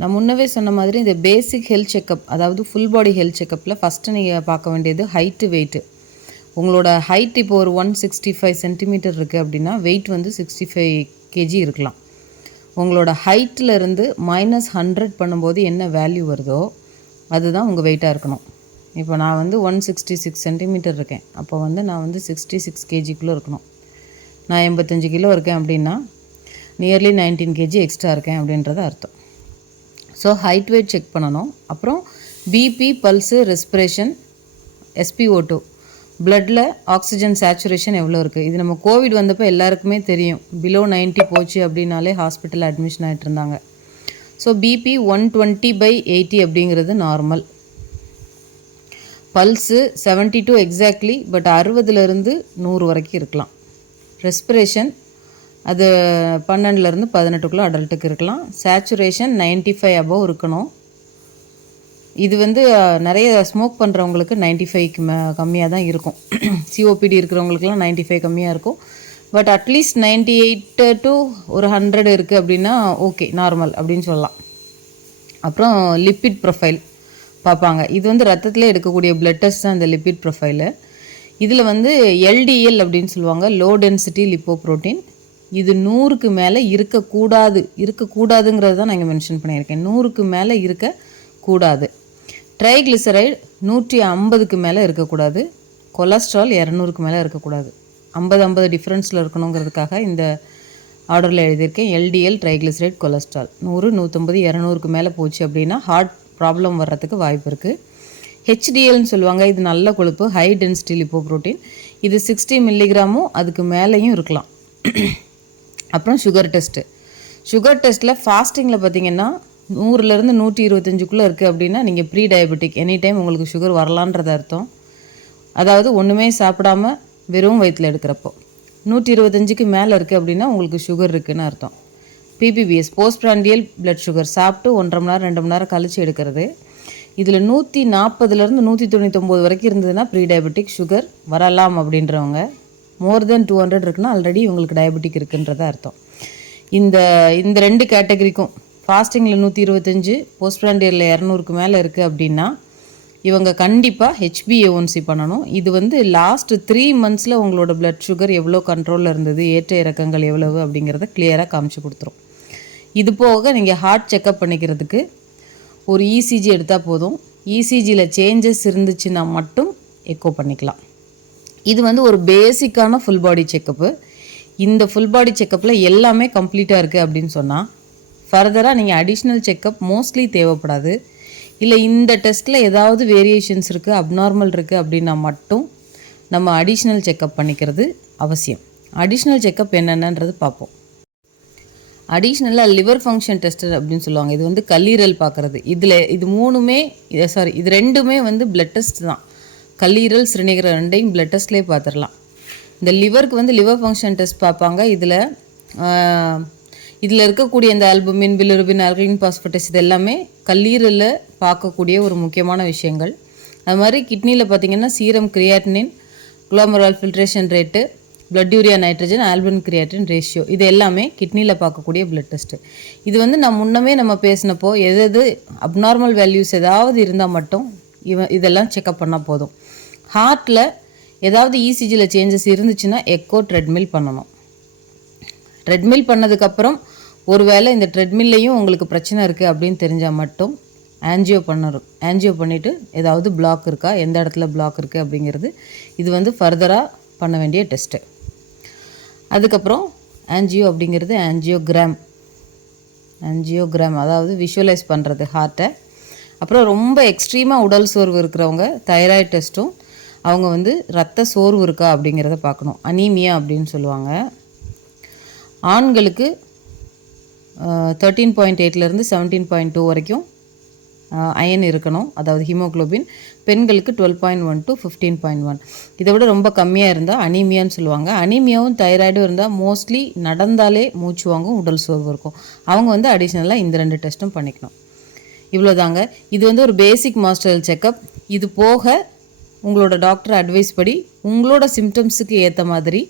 நான் முன்னவே சொன்ன மாதிரி இந்த பேசிக் ஹெல்த் செக்கப், அதாவது ஃபுல் பாடி ஹெல்த் செக்கப்பில் ஃபஸ்ட்டு நீங்கள் பார்க்க வேண்டியது ஹைட்டு, வெயிட்டு. உங்களோட ஹைட் இப்போ ஒரு 165 சென்டிமீட்டர் இருக்குது அப்படின்னா வெயிட் வந்து 65 கேஜி இருக்கலாம். உங்களோட ஹைட்டில் இருந்து -100 பண்ணும்போது என்ன வேல்யூ வருதோ அதுதான் உங்கள் வெயிட்டாக இருக்கணும். இப்போ நான் வந்து 166 சென்டிமீட்டர் இருக்கேன், அப்போ வந்து நான் வந்து 66 கேஜிக்குள்ளே இருக்கணும். நான் 85 கிலோ இருக்கேன் அப்படின்னா நியர்லி 19 கேஜி எக்ஸ்ட்ரா இருக்கேன் அப்படின்றது அர்த்தம். ஸோ ஹைட் வெயிட் செக் பண்ணணும். அப்புறம் பிபி, பல்ஸு, ரெஸ்பிரேஷன், SpO2, பிளட்டில் ஆக்சிஜன் சேச்சுரேஷன் எவ்வளோ இருக்குது. இது நம்ம கோவிட் வந்தப்போ எல்லாருக்குமே தெரியும். பிலோ 90 போச்சு அப்படின்னாலே ஹாஸ்பிட்டலில் அட்மிஷன் ஆகிட்டு இருந்தாங்க. ஸோ பிபி 120/80 அப்படிங்கிறது நார்மல். பல்ஸு 72 எக்ஸாக்ட்லி, பட் 60லேருந்து 100 வரைக்கும் இருக்கலாம். ரெஸ்பிரேஷன் அது 12லேருந்து 18க்குள்ளே அடல்ட்டுக்கு இருக்கலாம். சேச்சுரேஷன் 95 அபவ் இருக்கணும். இது வந்து நிறைய ஸ்மோக் பண்ணுறவங்களுக்கு 95க்கு கம்மியாக தான் இருக்கும். COPD இருக்கிறவங்களுக்குலாம் 95 கம்மியாக இருக்கும். பட் அட்லீஸ்ட் 98 to 100 இருக்குது அப்படின்னா ஓகே, நார்மல் அப்படின்னு சொல்லலாம். அப்புறம் லிப்பிட் ப்ரொஃபைல் பார்ப்பாங்க. இது வந்து ரத்தத்தில் எடுக்கக்கூடிய பிளட் டெஸ்ட் தான் இந்த லிப்பிட் ப்ரொஃபைலு. இதில் வந்து LDL அப்படின்னு சொல்லுவாங்க, லோ டென்சிட்டி லிப்போப்ரோட்டீன். இது 100க்கு மேலே இருக்கக்கூடாதுங்கிறது தான் நான் இங்கே மென்ஷன் பண்ணியிருக்கேன். 100க்கு மேலே இருக்கக்கூடாது. ட்ரைக்ளிசரைடு 150க்கு மேலே இருக்கக்கூடாது. கொலஸ்ட்ரால் 200க்கு மேலே இருக்கக்கூடாது. 50 டிஃப்ரென்ஸில் இருக்கணுங்கிறதுக்காக இந்த ஆர்டரில் எழுதியிருக்கேன். LDL, ட்ரைக்ளிசரைடு, கொலஸ்ட்ரால் 100, 150, 200க்கு மேலே போச்சு அப்படின்னா ஹார்ட் ப்ராப்ளம் வர்றதுக்கு வாய்ப்பு இருக்குது. HDLன்னு சொல்லுவாங்க, இது நல்ல கொழுப்பு, ஹை டென்சிட்டி லிப்போப்ரோட்டீன். இது 60 மில்லிகிராமும் அதுக்கு மேலேயும் இருக்கலாம். அப்புறம் சுகர் டெஸ்ட்டில் ஃபாஸ்டிங்கில் பார்த்திங்கன்னா 100லேருந்து 125க்குள்ளே இருக்குது அப்படின்னா நீங்கள் ப்ரீ டயபெட்டிக், எனி டைம் உங்களுக்கு சுகர் வரலான்றது அர்த்தம். அதாவது ஒன்றுமே சாப்பிடாமல் வெறும் வயிற்றில் எடுக்கிறப்போ 125க்கு மேலே இருக்குது அப்படின்னா உங்களுக்கு சுகர் இருக்குதுன்னு அர்த்தம். PPBS, post prandial blood sugar, சாப்பிட்டு 1.5 மணி நேரம் 2 மணி நேரம் கழித்து எடுக்கிறது. இதில் 140லேருந்து 199 வரைக்கும் இருந்ததுன்னா ப்ரீ டயபெட்டிக், சுகர் வரலாம் அப்படின்றவங்க. மோர் தென் 200 இருக்குன்னா ஆல்ரெடி உங்களுக்கு டயபெட்டிக் இருக்குன்றத அர்த்தம். இந்த 2 கேட்டகரிக்கும் ஃபாஸ்டிங்கில் 125, போஸ்ட் பிராண்டியரில் 200க்கு மேலே இருக்குது அப்படின்னா இவங்க கண்டிப்பாக HbA1c பண்ணணும். இது வந்து லாஸ்ட் 3 monthஸில் உங்களோட பிளட் சுகர் எவ்வளோ கண்ட்ரோலில் இருந்தது, ஏற்ற இறக்கங்கள் எவ்வளவு அப்படிங்கிறத கிளியராக காமிச்சு கொடுத்துரும். இது போக நீங்கள் ஹார்ட் செக்கப் பண்ணிக்கிறதுக்கு ஒரு ECG எடுத்தால் போதும். ECGயில் சேஞ்சஸ் இருந்துச்சுன்னா மட்டும் எக்கோ பண்ணிக்கலாம். இது வந்து ஒரு பேசிக்கான ஃபுல் பாடி செக்கப்பு. இந்த ஃபுல் பாடி செக்கப்பில் எல்லாமே கம்ப்ளீட்டாக இருக்குது அப்படின்னு சொன்னால் ஃபர்தராக நீங்கள் அடிஷ்னல் செக்கப் மோஸ்ட்லி தேவைப்படாது. இல்லை இந்த டெஸ்ட்டில் ஏதாவது வேரியேஷன்ஸ் இருக்குது, அப்நார்மல் இருக்குது அப்படின்னா மட்டும் நம்ம அடிஷ்னல் செக்கப் பண்ணிக்கிறது அவசியம். அடிஷ்னல் செக்கப் என்னென்னன்றது பார்ப்போம். அடிஷ்னலாக லிவர் ஃபங்க்ஷன் டெஸ்ட் அப்படின்னு சொல்லுவாங்க. இது வந்து கல்லீரல் பார்க்குறது. இது ரெண்டுமே வந்து பிளட் டெஸ்ட் தான். கல்லீரல், சிறுநீரகம் ரெண்டையும் பிளட் டெஸ்ட்லேயே பார்த்துடலாம். இந்த லிவருக்கு வந்து லிவர் ஃபங்க்ஷன் டெஸ்ட் பார்ப்பாங்க. இதில் இருக்கக்கூடிய இந்த ஆல்புமின், பிலிருபின், ஆல்கலின் பாஸ்பேட்டஸ் இது எல்லாமே கல்லீரலில் பார்க்கக்கூடிய ஒரு முக்கியமான விஷயங்கள். அது மாதிரி கிட்னியில் பார்த்திங்கன்னா serum creatinine, glomerular filtration rate, blood urea nitrogen, albumin creatine ratio, இது எல்லாமே கிட்னியில் பார்க்கக்கூடிய பிளட் டெஸ்ட்டு. இது வந்து நம்ம பேசினப்போ எது அப்நார்மல் வேல்யூஸ் ஏதாவது இருந்தால் மட்டும் இதெல்லாம் செக்கப் பண்ணால் போதும். ஹார்ட்டில் ஏதாவது ECGயில் சேஞ்சஸ் இருந்துச்சுன்னா எக்கோ, ட்ரெட்மில் பண்ணணும். ட்ரெட்மில் பண்ணதுக்கப்புறம் ஒருவேளை இந்த ட்ரெட்மில்லையும் உங்களுக்கு பிரச்சனை இருக்குது அப்படின்னு தெரிஞ்சால் மட்டும் ஆன்ஜியோ பண்ணிவிட்டு ஏதாவது பிளாக் இருக்கா, எந்த இடத்துல பிளாக் இருக்குது அப்படிங்கிறது இது வந்து ஃபர்தராக பண்ண வேண்டிய டெஸ்ட்டு. அதுக்கப்புறம் ஆன்ஜியோ அப்படிங்கிறது ஆன்ஜியோகிராம், அதாவது விஷுவலைஸ் பண்ணுறது ஹார்ட்டை. அப்புறம் ரொம்ப எக்ஸ்ட்ரீமாக உடல் சோர்வு இருக்கிறவங்க தைராய்டு டெஸ்ட்டும், அவங்க வந்து ரத்த சோர்வு இருக்கா அப்படிங்கிறத பார்க்கணும். அனீமியா அப்படின்னு சொல்லுவாங்க. ஆண்களுக்கு 13.8லேருந்து 17.2 வரைக்கும் அயன் இருக்கணும், அதாவது ஹீமோக்ளோபின். பெண்களுக்கு 12.1 to 15.1. இதை விட ரொம்ப கம்மியாக இருந்தால் அனீமியான்னு சொல்லுவாங்க. அனீமியாவும் தைராய்டும் இருந்தால் மோஸ்ட்லி நடந்தாலே மூச்சு வாங்கும், உடல் சோர்வு இருக்கும். அவங்க வந்து அடிஷ்னலாக இந்த 2 டெஸ்ட்டும் பண்ணிக்கணும். இவ்வளோதாங்க. இது வந்து ஒரு பேசிக் மாஸ்டர் செக்கப். இது போக உங்களோட டாக்டர் அட்வைஸ் படி உங்களோட சிம்டம்ஸுக்கு ஏற்ற மாதிரி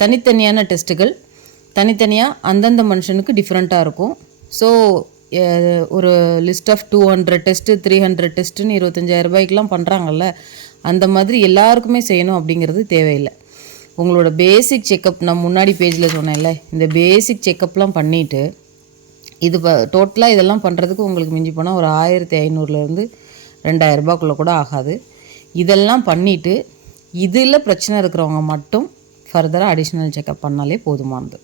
தனித்தனியான டெஸ்ட்டுகள் தனித்தனியாக அந்தந்த மனுஷனுக்கு டிஃப்ரெண்ட்டாக இருக்கும். ஸோ ஒரு லிஸ்ட் ஆஃப் 200 டெஸ்ட்டு 300 டெஸ்ட்டுன்னு 25,000 ரூபாய்க்குலாம் பண்ணுறாங்கல்ல, அந்த மாதிரி எல்லாருக்குமே செய்யணும் அப்படிங்கிறது தேவையில்லை. உங்களோட பேசிக் செக்கப் நான் முன்னாடி பேஜில் சொன்னேன்ல, இந்த பேசிக் செக்கப்லாம் பண்ணிவிட்டு இது டோட்டலாக இதெல்லாம் பண்ணுறதுக்கு உங்களுக்கு மிஞ்சி போனால் ஒரு 1500லேருந்து 2000 ரூபாய்க்குள்ளே கூட ஆகாது. இதெல்லாம் பண்ணிவிட்டு இதில் பிரச்சனை இருக்கிறவங்க மட்டும் ஃபர்தராக அடிஷ்னல் செக்கப் பண்ணாலே போதுமானது.